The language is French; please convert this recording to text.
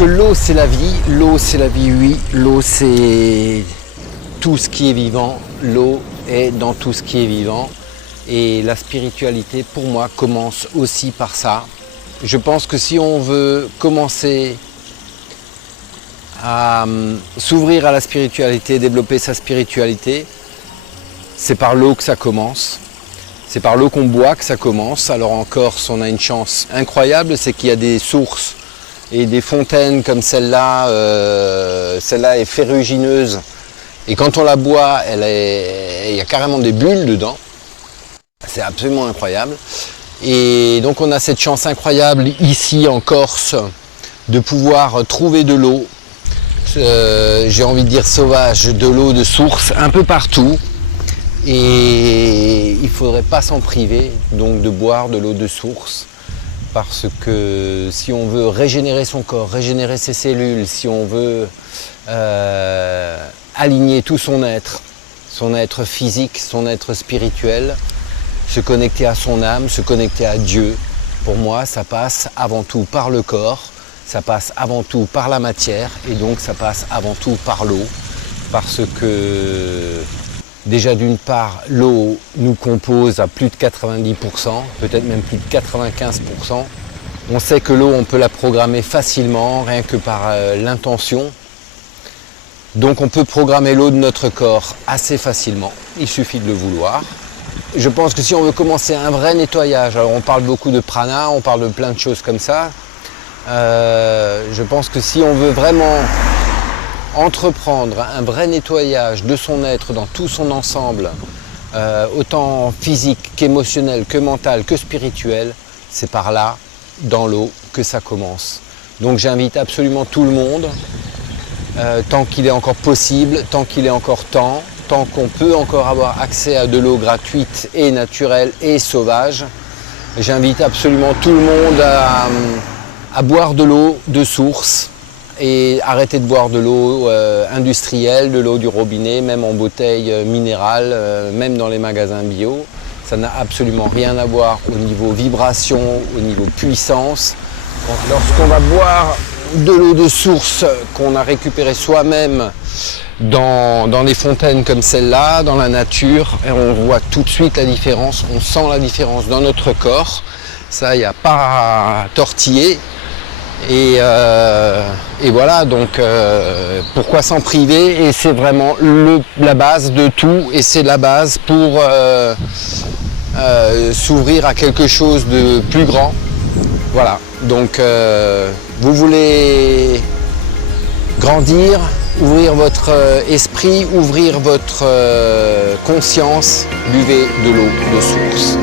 que l'eau c'est la vie, oui, l'eau c'est tout ce qui est vivant, l'eau est dans tout ce qui est vivant et la spiritualité pour moi commence aussi par ça. Je pense que si on veut commencer à s'ouvrir à la spiritualité, développer sa spiritualité, c'est par l'eau que ça commence. C'est par l'eau qu'on boit que ça commence. Alors en Corse, on a une chance incroyable, c'est qu'il y a des sources et des fontaines comme celle-là. Celle-là est ferrugineuse. Et quand on la boit, il y a carrément des bulles dedans. C'est absolument incroyable. Et donc on a cette chance incroyable ici en Corse de pouvoir trouver de l'eau. J'ai envie de dire sauvage, de l'eau de source un peu partout. Et il ne faudrait pas s'en priver, donc de boire de l'eau de source, parce que si on veut régénérer son corps, régénérer ses cellules, si on veut aligner tout son être physique, son être spirituel, se connecter à son âme, se connecter à Dieu, pour moi ça passe avant tout par le corps, ça passe avant tout par la matière, et donc ça passe avant tout par l'eau, parce que déjà d'une part, l'eau nous compose à plus de 90%, peut-être même plus de 95%. On sait que l'eau, on peut la programmer facilement, rien que par l'intention. Donc on peut programmer l'eau de notre corps assez facilement, il suffit de le vouloir. Je pense que si on veut commencer un vrai nettoyage, alors on parle beaucoup de prana, on parle de plein de choses comme ça, je pense que si on veut vraiment entreprendre un vrai nettoyage de son être dans tout son ensemble, autant physique qu'émotionnel, que mental, que spirituel, c'est par là, dans l'eau, que ça commence. Donc j'invite absolument tout le monde, tant qu'il est encore possible, tant qu'il est encore temps, tant qu'on peut encore avoir accès à de l'eau gratuite et naturelle et sauvage, j'invite absolument tout le monde à boire de l'eau de source, et arrêter de boire de l'eau industrielle, de l'eau du robinet, même en bouteille minérale, même dans les magasins bio. Ça n'a absolument rien à voir au niveau vibration, au niveau puissance. Lorsqu'on va boire de l'eau de source qu'on a récupérée soi-même dans des fontaines comme celle-là, dans la nature, et on voit tout de suite la différence, on sent la différence dans notre corps. Ça, il n'y a pas à tortiller. Et voilà, donc pourquoi s'en priver? Et c'est vraiment la base de tout, et c'est la base pour s'ouvrir à quelque chose de plus grand. Voilà, donc vous voulez grandir, ouvrir votre esprit, ouvrir votre conscience, buvez de l'eau de source.